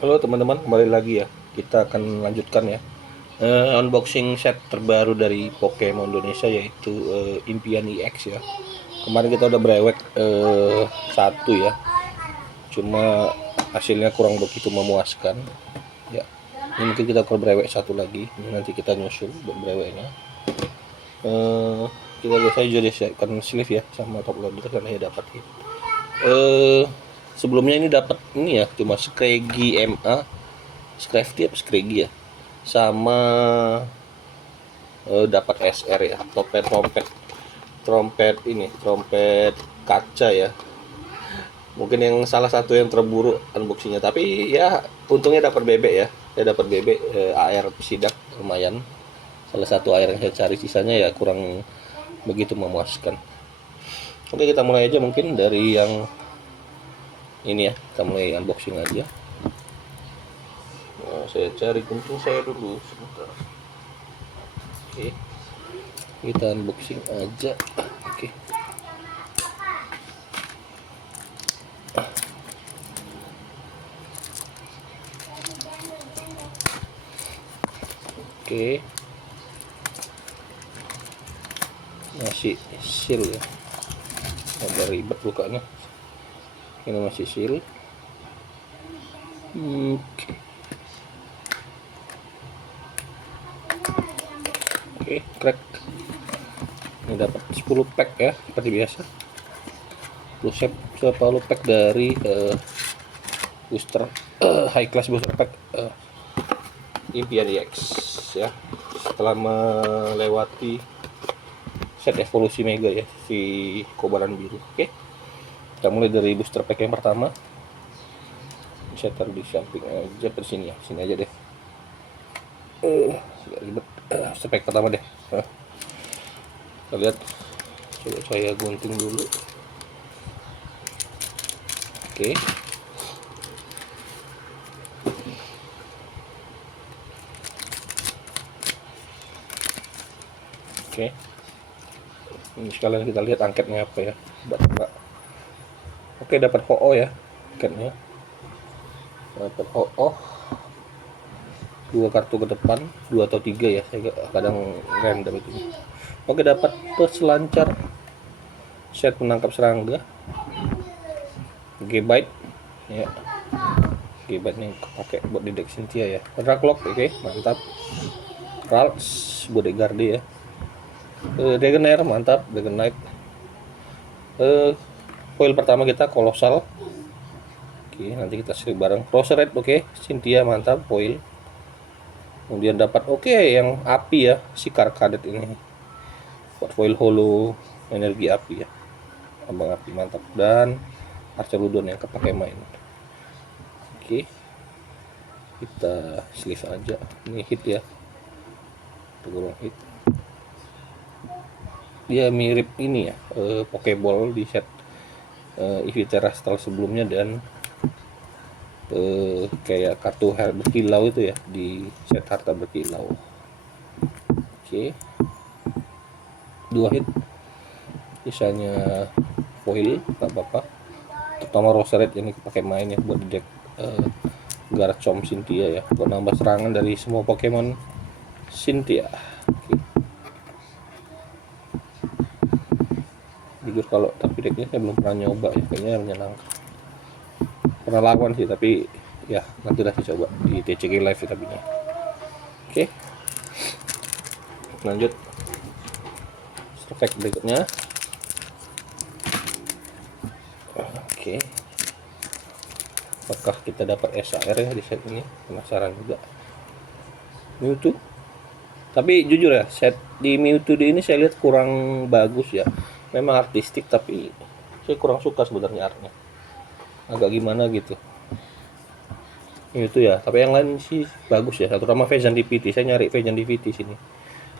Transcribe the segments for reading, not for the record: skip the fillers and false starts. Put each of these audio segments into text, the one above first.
Halo teman-teman, kembali lagi ya. Kita akan lanjutkan ya. Unboxing set terbaru dari Pokemon Indonesia yaitu Impian EX ya. Kemarin kita udah brewek satu ya. Cuma hasilnya kurang begitu memuaskan. Ya. Ini mungkin kita akan brewek satu lagi. Ini nanti kita nyusul buat breweknya. Eh, kita lihat saja deh siapkan sleeve ya sama top loader karena ya dapat ya. Sebelumnya ini dapat ini ya, cuma Scraggy MA, Scrafty apa Scraggy ya, sama dapat SR ya, trompet kaca ya. Mungkin yang salah satu yang terburu unboxingnya, tapi ya untungnya dapat bebek ya. Saya dapat bebek AR sidak lumayan. Salah satu air yang saya cari, sisanya ya kurang begitu memuaskan. Oke, kita mulai aja mungkin dari yang ini ya. Kita mulai unboxing aja. Nah, saya cari kunci saya dulu sebentar. Oke, kita unboxing aja. Oke. Oke, masih seal ya, agak ribet bukanya. Ini masih seal. Oke. Oke, crack. Ini dapat 10 pack ya, seperti biasa. 10 pack dari booster high class booster pack Impian EX ya. Setelah melewati set evolusi mega ya, si kobaran biru. Oke, kita mulai dari booster pack yang pertama. Saya taruh di samping aja, di sini ya, sini aja deh. Ribet. Booster pack pertama deh. Kita lihat, coba saya gunting dulu. Oke. Oke. Ini sekalian kita lihat angketnya apa ya. Mbak. Oke, dapat HO ya angketnya. Dapat HO. 2 kartu ke depan, 2 atau 3 ya. Saya kadang random itu. Oke, dapat peselancar set menangkap serangga. G-Byte ya. G-Byte nih pakai buat di deck Cynthia ya. Raklok, oke, mantap. Ralts bodyguard ya. Dragonair mantap, Dragonite. Foil pertama kita kolosal. Oke, nanti kita seri bareng. Roserade, oke, Cynthia mantap, foil. Kemudian dapat yang api ya, si Karkadet ini. Buat foil holo energi api ya. Abang api mantap, dan Archeludon yang kepake main. Oke. Kita sleeve aja. Ini hit ya. Tergolong hit. Dia mirip ini ya, Pokeball di set Eevee Terastal sebelumnya, dan kayak kartu berkilau itu ya di set harta berkilau. Oke. 2 hit. Sisanya foil, gak apa-apa. Terutama Roserade ini pakai main ya buat di deck Garchomp Cynthia ya, buat nambah serangan dari semua Pokemon Cynthia. Oke. Jujur kalau tapi decknya saya belum pernah nyoba ya, kayaknya menyenangkan. Pernah lawan sih, tapi ya nanti lah coba di TCG live ya tapi ya. Oke, lanjut pack berikutnya. Oke, apakah kita dapat SAR ya di set ini? Penasaran juga. Mewtwo, tapi jujur ya, set di Mewtwo ini saya lihat kurang bagus ya. Memang artistik, tapi saya kurang suka sebenarnya artnya. Agak gimana gitu. Itu ya, tapi yang lain sih bagus ya. Satu nama Vezan DPT, saya nyari Vezan DPT sini.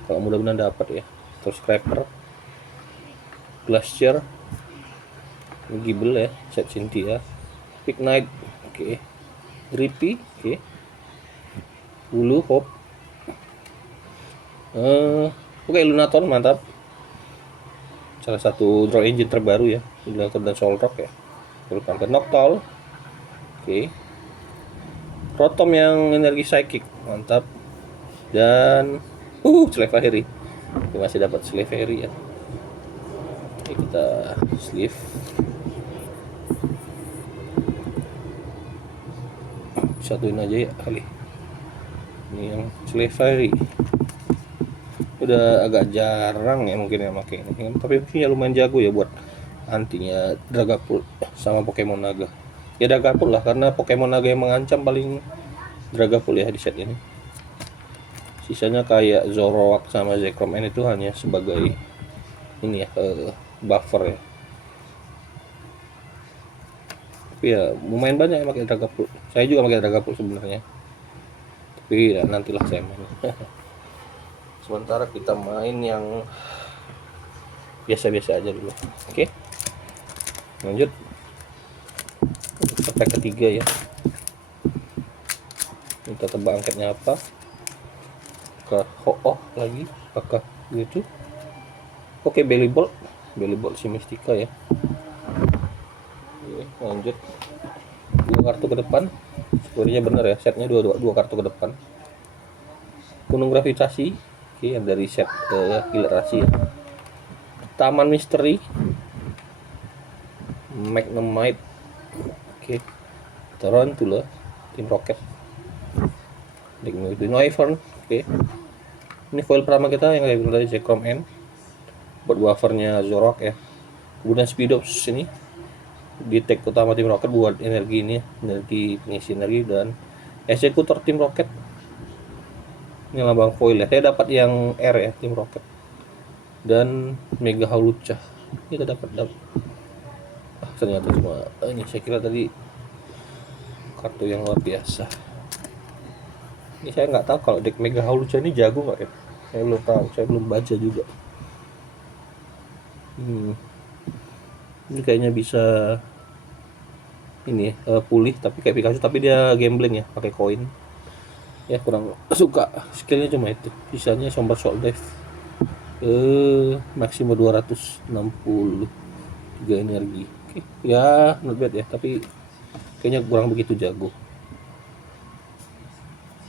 Kalau mudah-mudahan dapat ya. Terus Scrapper, Glacier, Gible ya, set Cynthia, Big Knight, oke. Drippy, oke. Hulu Hop. Oke, Lunaton mantap. Salah satu draw engine terbaru ya, Lunaton dan Solrock ya. Terus Noctowl, oke. Rotom yang energi psychic, mantap. Dan Slave masih dapat Slave ya. Oke, kita sleeve. Satuin aja ya kali. Ini yang Slave udah agak jarang ya mungkin ya pakai ini, tapi fungsinya lumayan jago ya buat antinya Dragapult sama Pokemon Naga. Ya Dragapult lah, karena Pokemon Naga yang mengancam paling Dragapult ya di set ini. Sisanya kayak Zoroark sama Zekrom N itu hanya sebagai ini ya, buffer ya. Tapi ya lumayan banyak yang pakai Dragapult. Saya juga pakai Dragapult sebenarnya. Tapi ya nantilah saya main. Sementara kita main yang biasa-biasa aja dulu. Oke. Lanjut. Sampai ketiga ya. Kita tebak angkatnya apa? Ke Ho-Oh lagi, apakah gitu? Oke, Bellibolt si Mystica ya. Oke, lanjut. 2 kartu ke depan. Sebenarnya bener ya, setnya dua kartu ke depan. Gunung Gravitasi, oke, yang dari set Killerasi ya. Taman Misteri, Magnemite, oke, Tarantula, Tim Rocket, Noivern, oke. Ini foil pertama kita yang kayak dari Zekrom N buat buffernya Zoroark ya. Kemudian Speedops ini di tag utama Tim Rocket buat energi ini, energi pengisi energi, dan Executor Tim Rocket. Ini lambang foil ya. Saya dapat yang R ya, Tim Rocket. Dan Mega Hawlucha. Kita dapat. Ternyata cuma ini, saya kira tadi kartu yang luar biasa. Ini saya nggak tahu kalau deck Mega Hawlucha ini jago nggak ya. Saya belum tahu, saya belum baca juga. Ini kayaknya bisa ini pulih, tapi kayak Pikachu, tapi dia gambling ya, pakai koin. Ya kurang suka skillnya cuma itu. Sisanya Somersault Dive. Maksimal 263 energi. Oke, ya not bad ya, tapi kayaknya kurang begitu jago.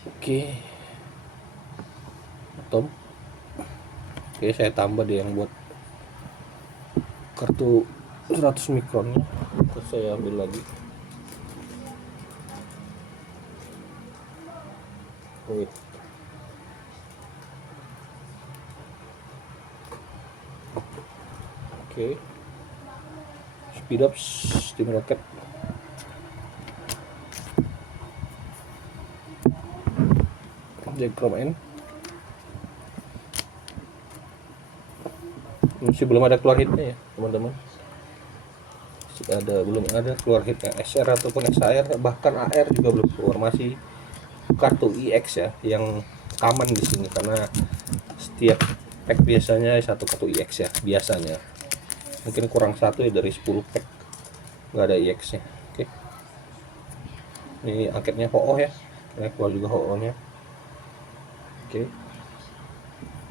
Oke. Atom. Oke, saya tambah deh yang buat kartu 100 mikronnya. Terus saya ambil lagi. Oke. Speedops Tim Rocket. Zekrom N. Masih belum ada keluar hitnya ya teman-teman. Belum ada keluar hitnya SR ataupun SAR, bahkan AR juga belum keluar. Masih kartu EX ya yang aman di sini, karena setiap pack biasanya satu kartu EX ya biasanya. Mungkin kurang satu ya dari 10 pack nggak ada EX nya. Oke, ini angketnya Ho-Oh ya, keluar juga Ho-Oh nya. Oke,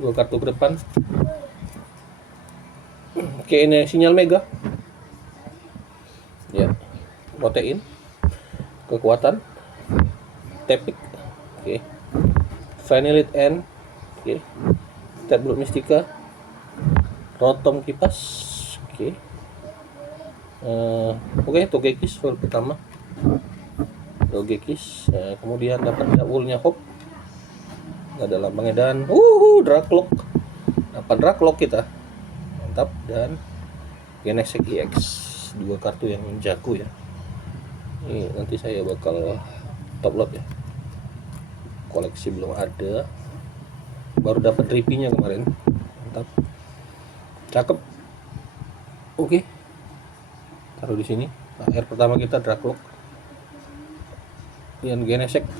2 kartu ke depan. Oke, ini sinyal Mega ya, protein, kekuatan, Tepik, oke, Vanillite N, oke, Tablet Mystica, Rotom Kipas, oke, Togekiss full pertama, Togekiss, kemudian dapat Woolnya Hope, nggak ada lambangnya, dan Dracloak, dapat Dracloak kita, mantap. Dan Genesect EX, 2 kartu yang jago ya. Ini nanti saya bakal top load ya, koleksi belum ada, baru dapat drippy-nya kemarin, mantap, cakep. Oke, taruh di sini. Air pertama kita Dracloak dan Genesect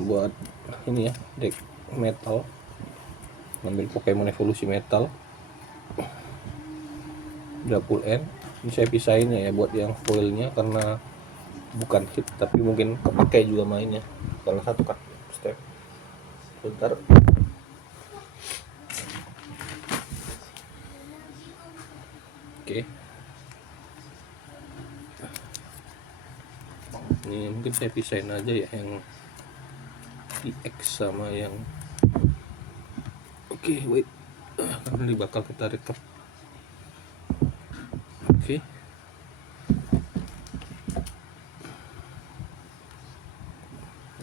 buat ini ya, deck metal, ngambil Pokemon evolusi metal. Drapul N ini saya pisahin ya buat yang foilnya, karena bukan hit tapi mungkin kepake juga mainnya, karena satu kartu step. Bentar. Oke. Ini mungkin saya pisahin aja ya yang IX sama yang wait, karena ini bakal kita rekap.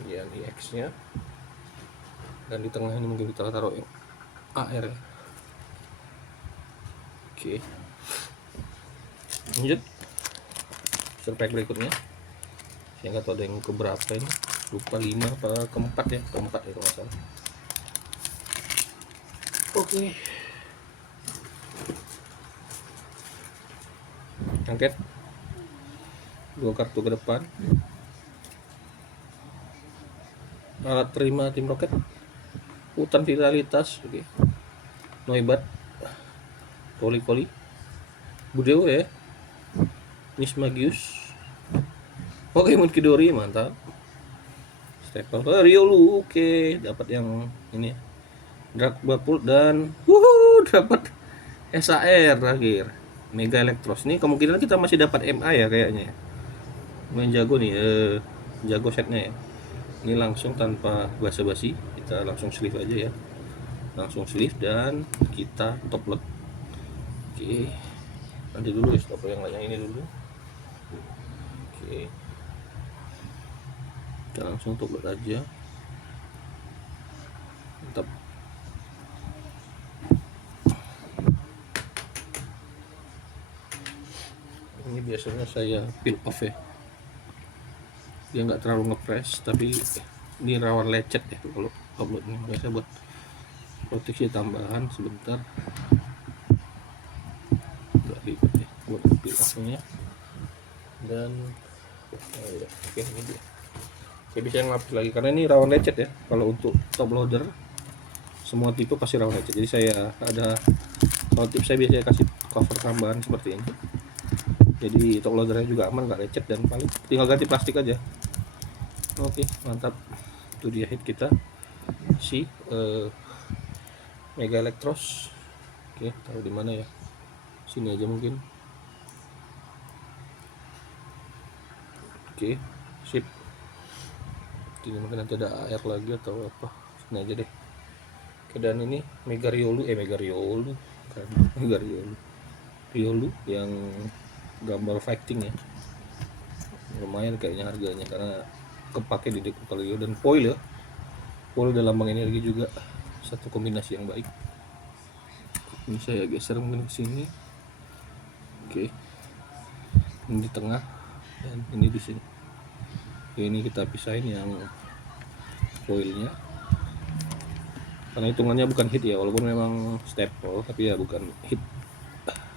Ini yang IX nya, dan di tengah ini mungkin kita taruh yang AR ya. Lanjut survei berikutnya. Saya nggak tahu ada yang keberapa ini, lupa 5 apa keempat ya kalau nggak salah. Angket 2 kartu ke depan. Alat terima tim roket, hutan vitalitas, Noibat, Koli Budewo ya, Nismagius, Munkidori, mantap. Staple Riolu, dapat yang ini Drakbapul, dan dapat SAR terakhir Mega Electros. Ini kemungkinan kita masih dapat MA ya kayaknya. Main jago nih, jago setnya ya. Ini langsung tanpa basa-basi, kita langsung sleeve aja ya. Langsung sleeve dan kita top load. Nanti dulu ya, stop yang lainnya ini dulu. Kita langsung top load aja. Mantap. Ini biasanya saya peel off ya, dia nggak terlalu ngepress, tapi ini rawan lecet ya kalau upload ini. Biasa buat proteksi tambahan sebentar, nggak lipat ya buat peel off-nya. Dan ini dia. Saya bisa ngelapis lagi karena ini rawan lecet ya. Kalau untuk top loader semua tipe pasti rawan lecet, jadi saya ada, kalau tips saya biasanya kasih cover tambahan seperti ini, jadi top loadernya juga aman, nggak lecet, dan paling tinggal ganti plastik aja. Mantap. Itu dia hit kita si Mega Electros. Taruh di mana ya, sini aja mungkin. Sip. Ini mungkin nanti ada AR lagi atau apa, sini aja deh. Dan ini Mega Riolu yang gambar fighting ya, lumayan kayaknya harganya karena kepake di deck Ukaleo dan foil ya. Foil dalam lambang energi juga satu kombinasi yang baik. Ini saya geser mungkin ke sini. Ini di tengah dan ini di sini. Ini kita pisahin yang foilnya karena hitungannya bukan hit ya, walaupun memang staple, tapi ya bukan hit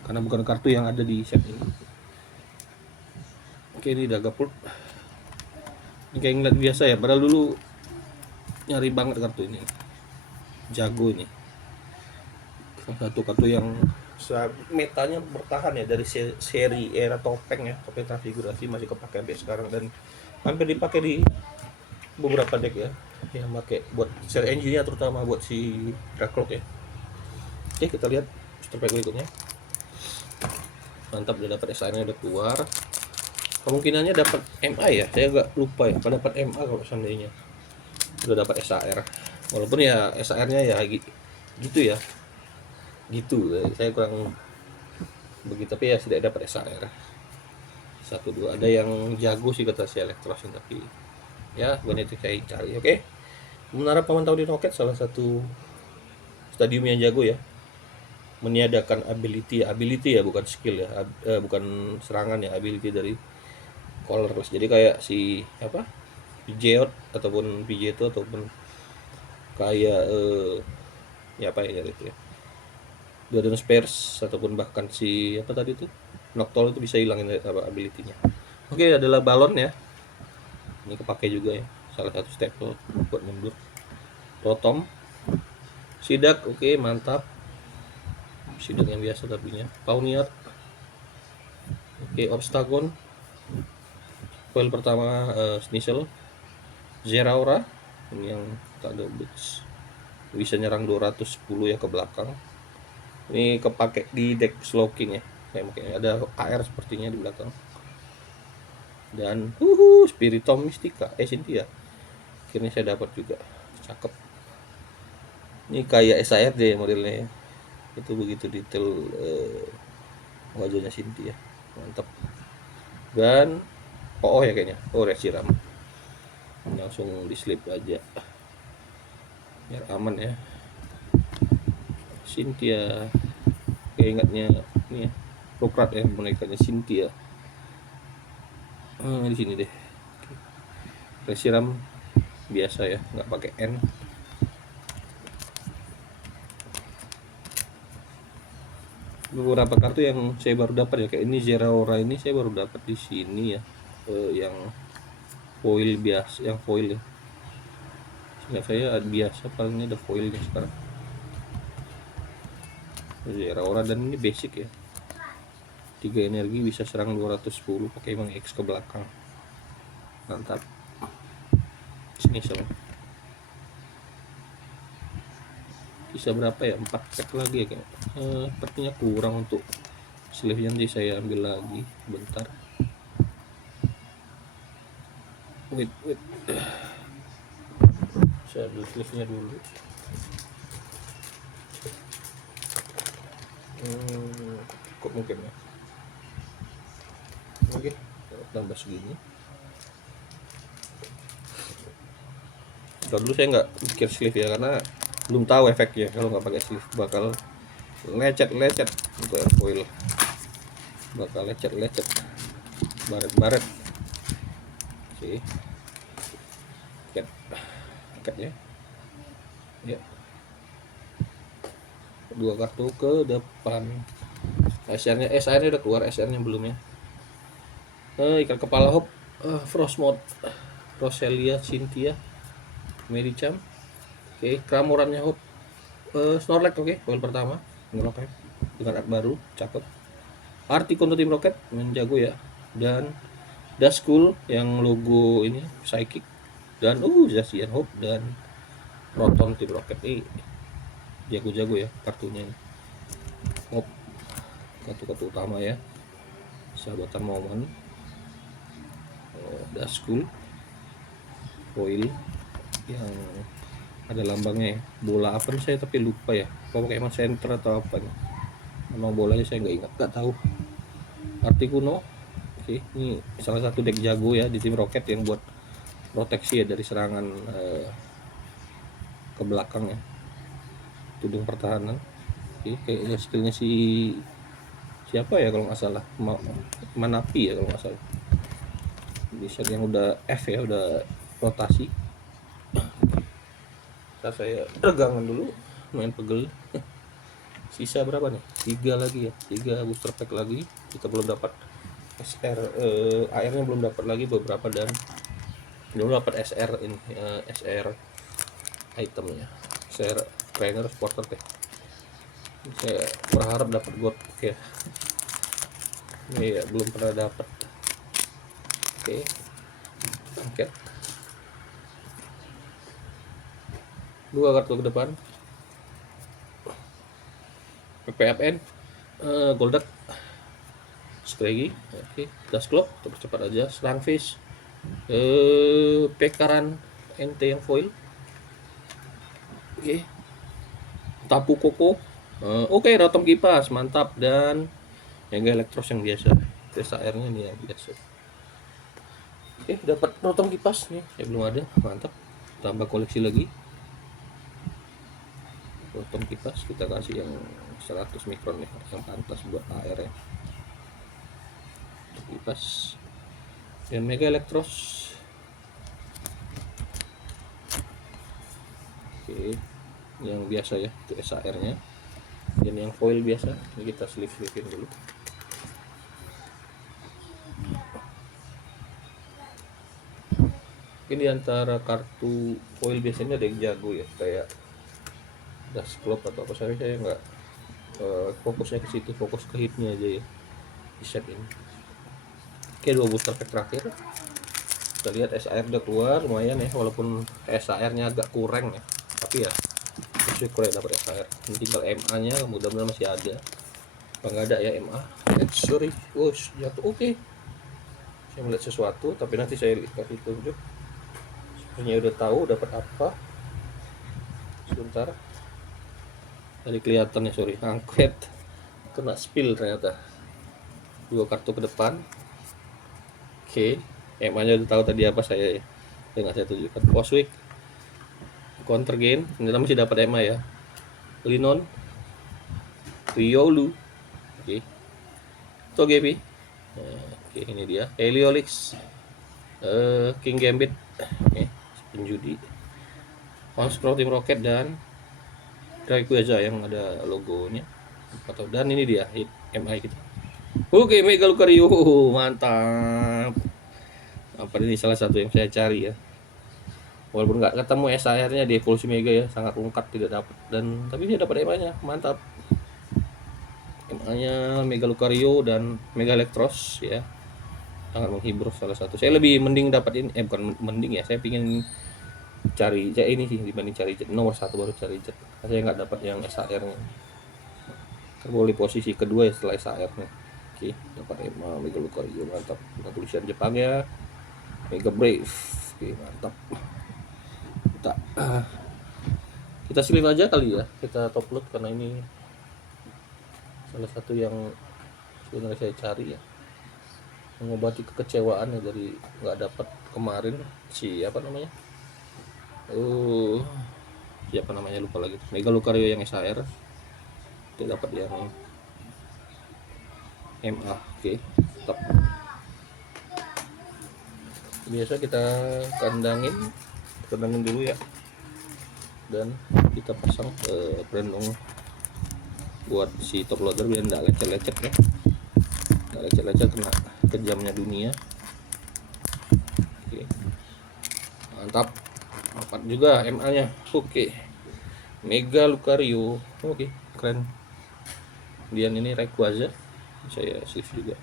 karena bukan kartu yang ada di set ini. Ini Dagapult. Ini kayak ngeliat biasa ya, padahal dulu nyari banget kartu ini, jago ini, salah satu kartu yang metanya bertahan ya dari seri era topeng ya, topeng transfigurasi masih kepake sampai sekarang dan hampir dipakai di beberapa deck ya, yang pakai buat seri engine-nya, terutama buat si Draklok ya. Kita lihat strike berikutnya. Mantap, udah dapat SR-nya udah keluar. Kemungkinannya dapat MA ya, saya agak lupa ya, kalau dapat MA kalau seandainya udah dapat SAR, walaupun ya SAR-nya ya gitu ya, saya kurang begitu, tapi ya tidak dapat SAR 1-2. Ada yang jago sih kata si Electros, tapi ya bukan itu saya cari. Menara Pemantau di Roket salah satu stadium yang jago ya, meniadakan ability ya, bukan skill ya, bukan serangan ya, ability dari colorless. Jadi kayak si apa, Pidgeot ataupun Pidgeotto ataupun kayak ya apa ya itu ya, Golden Spears ataupun bahkan si apa tadi itu Noctowl, itu bisa hilangin apa ability-nya. Adalah balon ya, ini kepake juga ya, salah satu staple buat mundur. Rotom, Sidak, mantap, Sidak yang biasa tapinya. Pawniard, Obstagon, foil pertama Sneasel, Zeraora, ini yang tak ada boots, bisa nyerang 210 ya ke belakang. Ini kepake di deck Slowking ya, kayak ada AR sepertinya di belakang. Dan Spiritomb Mystica Cynthia akhirnya saya dapat juga, cakep. Ini kayak SARD modelnya, itu begitu detail wajahnya Cynthia, mantap. Dan ya kayaknya resiram, langsung di slip aja biar aman ya. Cynthia kayak ingatnya ini ya, Prokrat ya, bonekanya Cynthia. Di sini deh, resiram biasa ya, nggak pakai N. Beberapa kartu yang saya baru dapat ya, kayak ini Zeraora, ini saya baru dapat di sini ya, yang foil biasa, yang foil ya. Seingat saya biasa, paling ada foilnya sekarang. Zeraora, dan ini basic ya, 3 energi bisa serang 210 pakai Bang X ke belakang, mantap. Sini sama bisa berapa ya, 4 pack lagi ya kayak. Sepertinya kurang untuk sleeve, nanti saya ambil lagi bentar. Wait, saya ambil sleeve-nya dulu. Cukup mungkin ya. Oke, tambah segini. Kalau dulu saya nggak pikir sleeve ya, karena belum tahu efeknya. Kalau nggak pakai sleeve bakal lecet untuk foil, bakal lecet baret. Oke, ya. Ya, 2 kartu ke depan. SR-nya udah keluar, SR-nya belum ya. Ikan kepala hop, Frostmoth, Roselia, Cynthia, Medicham. Oke, Cramorannya hop, Snorlax. Oke, foil pertama ngelok ya, dengan art baru, cakep. Articuno Team Rocket menjago ya, dan Duskull yang logo ini Psychic, dan Zacian Hope dan Proton Team Rocket. Jago-jago ya kartunya ini. Kartu-kartu utama ya, sahabatan momen. Duskull foil yang ada lambangnya ya, bola apa nih saya tapi lupa ya, Pokemon Center atau apa nih, emang bolanya saya nggak tahu. Articuno, oke, ini salah satu deck jago ya di tim Rocket yang buat proteksi ya dari serangan ke belakang ya, tudung pertahanan. Oke, kayaknya skillnya siapa ya kalau nggak salah, Manapi ya kalau nggak salah, bisa yang udah F ya, udah rotasi. Saya regangan dulu, main pegel. Sisa berapa nih? 3 lagi ya, 3 booster pack lagi. Kita belum dapat SR, AR-nya belum dapat lagi beberapa, dan belum dapat SR ini, SR itemnya, SR trainer supporter teh. Saya berharap dapat god ya. Ini ya, belum pernah dapat. Oke, angket 2 kartu ke depan. PPFN, Golduck, Scraggy, oke, Dusclops, cepat aja. Slangfish, Pekaran NT yang foil, oke. Tapu Koko, oke, Rotom Kipas, mantap. Dan Mega Electros yang biasa, TSR-nya nih yang biasa. Oke, dapat Rotom Kipas nih, saya belum ada, mantap. Tambah koleksi lagi. Rotom Kipas kita kasih yang 100 mikron ya, yang pantas buat AR ya. Kipas dan Mega Electros. Oke, yang biasa ya, itu SAR nya. Dan yang foil biasa, ini kita sleeve-sleevein dulu. Ini antara kartu foil biasanya ada yang jago ya, kayak Dusclops atau apa, saya nggak fokusnya ke situ, fokus ke hitnya aja ya di set ini. Oke, 2 booster pack terakhir. Kita lihat SAR udah keluar lumayan ya, walaupun SAR-nya agak kurang ya, tapi ya syukur ya dapat SAR. Ini tinggal MA-nya, mudah-mudahan masih ada. Kalau nggak ada ya MA, sorry, jatuh. Oke, Saya melihat sesuatu, tapi nanti saya kasih tunjuk. Sebenarnya udah tahu dapat apa. Sebentar. Tadi kelihatannya sorry, angket kena spill ternyata. 2 kartu ke depan. Oke, emangnya udah tahu tadi apa saya ya. Nggak saya tunjukkan. Postwick, counter gain, ternyata masih dapat EMA ya. Linon, Riolu, oke. Togepi, oke ini dia. Heliolix, King Gambit, oke. Penjudi. Conscrow Team Rocket dan Rayquaza yang ada logonya. Dan ini dia hit MI kita. Oke, Mega Lucario, mantap. Apa ini salah satu yang saya cari ya. Walaupun nggak ketemu SR-nya di evolusi Mega ya, sangat ungkap tidak dapat. Dan tapi dia dapat MA-nya, mantap. MA-nya Mega Lucario dan Mega Electros ya. Sangat menghibur salah satu. Saya lebih mending dapat ini, bukan mending ya. Saya pingin cari ini sih dibanding cari jet nomor 1 baru cari jet. Saya nggak dapat yang SR-nya. Boleh posisi kedua ya setelah SR-nya. Oke, dapat MA Mega Lucario, mantap. Ada tulisan Jepangnya. Mega Brave. Oke, mantap. Kita sleeve aja kali ya, kita top load karena ini salah satu yang sebenarnya saya cari ya, mengobati kekecewaan ya dari nggak dapat kemarin siapa namanya, siapa namanya lupa lagi, Mega Lucario yang SR, kita dapat yang MA. Oke, top. Biasa kita kandangin dulu ya, dan kita pasang brandong buat si top loader biar nggak lecet-lecet ya, nggak lecet-lecet kena kejamnya dunia. Oke, mantap. 4 juga MA nya. Oke, Mega Lucario, oke keren. Kemudian ini Rayquaza saya sleeve juga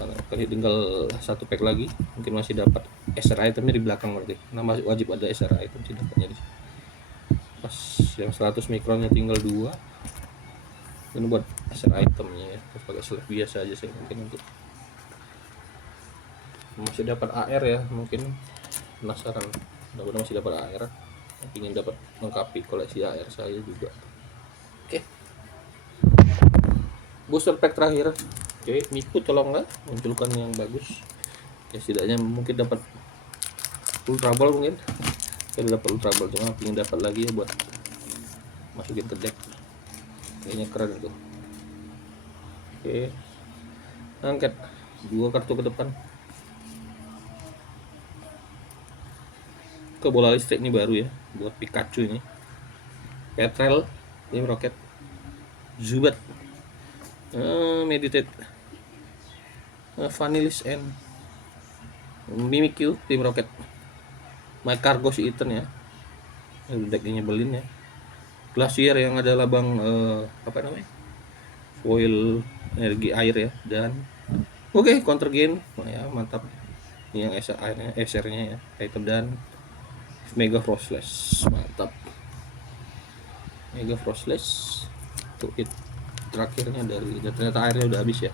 karena kali tinggal 1 pack lagi, mungkin masih dapat SR itemnya di belakang, berarti nah masih wajib ada SR item sih dapatnya di sini. Pas yang 100 mikronnya tinggal 2, ini buat SR itemnya ya, terus pakai sleeve biasa aja saya mungkin untuk masih dapat AR ya, mungkin penasaran mudah-mudahan masih dapat AR, ingin dapat melengkapi koleksi AR saya juga. Oke, booster pack terakhir. Oke, Miku tolonglah munculkan yang bagus ya, setidaknya mungkin dapat Ultra Ball, mungkin saya dapat Ultra Ball, cuma ingin dapat lagi ya buat masukin ke deck, kayaknya keren itu. Oke, angkat 2 kartu ke depan. Ke bola listrik ini baru ya buat Pikachu ini. Petrel, Team Rocket, Zubat, Meditate, Vanillish and Mimikyu, Team Rocket, My Cargo si Ethan ya, decknya nyebelin ya. Glacier yang ada labang apa namanya, foil energi air ya, dan oke counter gain ya, mantap. Ini yang SR-nya ya, item, dan Mega Frostless, mantap. Mega Frostless untuk hit terakhirnya dari, dan ternyata airnya udah habis ya,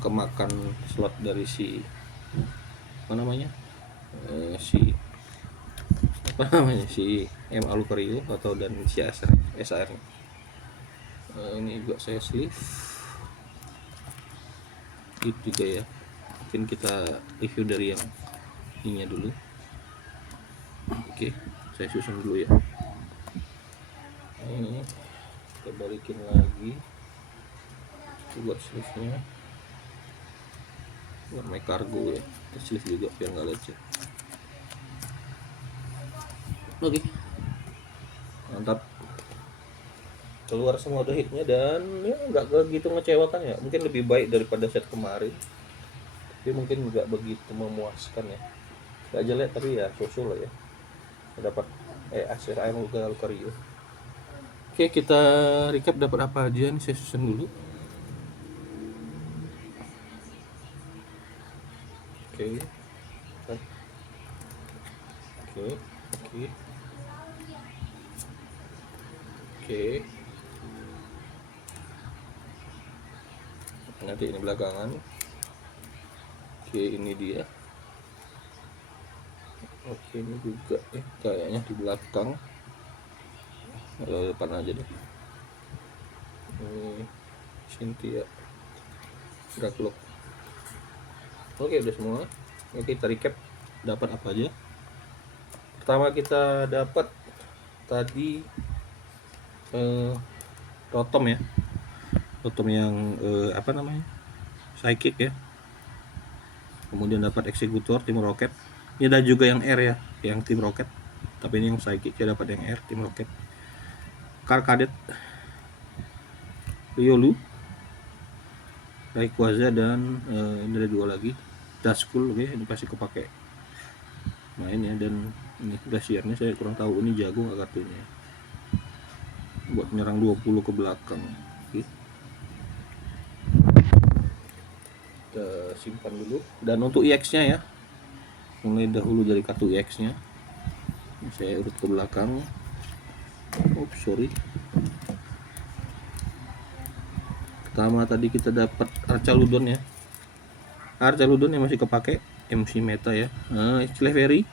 kemakan slot dari si apa namanya, si MA Lucario atau dan si SR. Ini juga saya sleeve itu juga ya, mungkin kita review dari yang ininya dulu. Oke, saya susun dulu ya. Ini kita balikin lagi buat sleeve nya buat My Cargo ya, kita sleeve juga biar nggak lecet. Oke, mantap, keluar semua udah hitnya, dan ya nggak begitu mengecewakan ya, mungkin lebih baik daripada set kemarin, tapi mungkin nggak begitu memuaskan ya, nggak jelek tapi ya susul lah ya, dapat ASR Ayam Lucario. Oke, kita recap dapat apa aja nih, saya susun dulu. Oke, nanti ini belakangan. Oke, ini dia. Oke, ini juga kayaknya di belakang. Depan aja deh. Ini Cynthia Dracloak. Oke, udah semua. Oke, kita recap dapat apa aja. Pertama kita dapat tadi Rotom ya. Rotom yang apa namanya? Psychic ya. Kemudian dapat Executor Tim Rocket. Ini ada juga yang R ya, yang Tim Rocket. Tapi ini yang Psychic ya, dapat yang R Tim Rocket. Cadet Riolu, Rayquaza, dan ini ada dua lagi Duskull. Oke, ini pasti kepake main ya. Dan ini Glacier-nya saya kurang tahu, ini jago nggak kartunya buat menyerang 20 ke belakang. Oke. Kita simpan dulu. Dan untuk EX-nya ya, mulai dahulu dari kartu EX-nya saya urut ke belakang. Sorry. Pertama tadi kita dapat Archaludon ya. Archaludon yang masih kepake MC meta ya. Clefairy.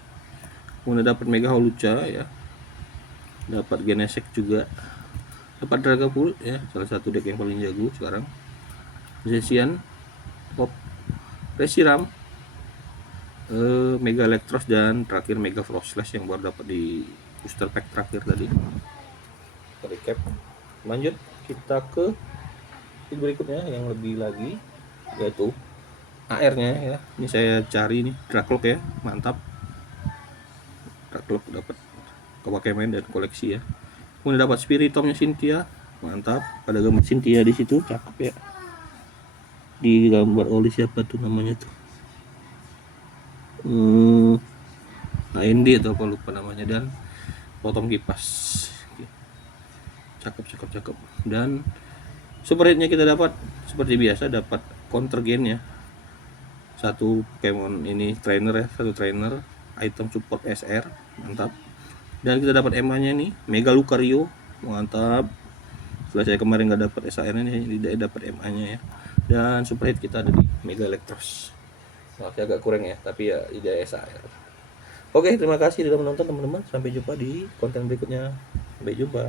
Kemudian dapat Mega Holucha ya. Dapat Genesect juga. Dapat Dragapult ya, salah satu deck yang paling jago sekarang. Zacian, Pop, Reshiram, Mega Electros, dan terakhir Mega Frostlash yang baru dapat di booster pack terakhir tadi. Kita recap. Lanjut kita ke berikutnya yang lebih lagi, yaitu AR-nya ya. Ini saya cari nih Dracloak ya, mantap. Dracloak dapat kepake main dan koleksi ya. Kemudian dapat Spiritomb-nya Cynthia, mantap. Ada gambar Cynthia di situ, cakep ya. Digambar oleh siapa tuh namanya tuh? AND atau apa lupa namanya. Dan Rotom Kipas. Cakep. Dan super hit-nya kita dapat seperti biasa, dapat counter gain ya. Satu Pokemon ini trainer ya, satu trainer, item support SR, mantap. Dan kita dapat EMA-nya nih, Mega Lucario, mantap. Setelah saya kemarin nggak dapat SR-nya nih, tidak dapat EMA-nya ya. Dan super hit kita ada di Mega Electros. Maaf ya agak kurang ya, tapi ya tidak SR. Oke, terima kasih sudah menonton teman-teman. Sampai jumpa di konten berikutnya. Sampai jumpa.